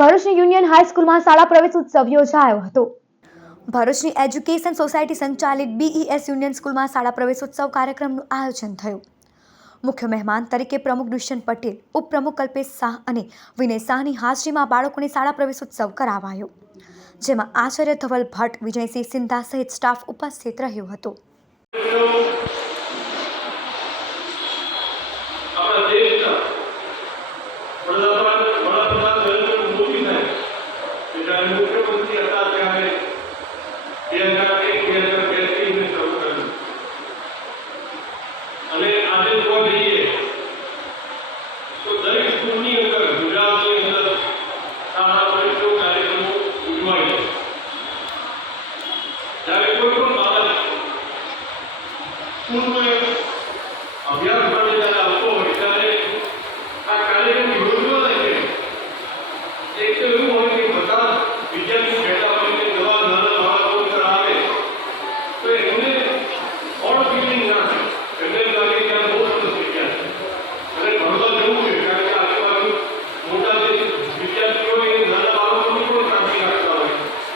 ભરૂચની યુનિયન હાઈસ્કૂલમાં શાળા પ્રવેશ ઉત્સવ યોજાયો હતો. ભરૂચની એજ્યુકેશન સોસાયટી સંચાલિત બીઈએસ યુનિયન સ્કૂલમાં શાળા પ્રવેશોત્સવ કાર્યક્રમનું આયોજન થયું. મુખ્ય મહેમાન તરીકે પ્રમુખ દુષ્યંત પટેલ, ઉપપ્રમુખ કલ્પેશ શાહ અને વિનય શાહની હાજરીમાં બાળકોને શાળા પ્રવેશોત્સવ કરાવાયો. જેમાં આચાર્ય ધવલ ભટ્ટ, વિજયસિંહ સિંધા સહિત સ્ટાફ ઉપસ્થિત રહ્યો હતો. કે જ્યારે મુખ્યમંત્રી હતા ત્યારે બે હજાર એક બે હજાર બે થી એમને શરૂ કર્યું અને આજે જોવા જઈએ તો દરેક સ્કૂલની અંદર ગુજરાતની અંદર શાળા પરીક્ષો કાર્યક્રમો ઉજવાય છે જ્યારે કોઈ પણ બાળક સ્કૂલમાં અભ્યાસ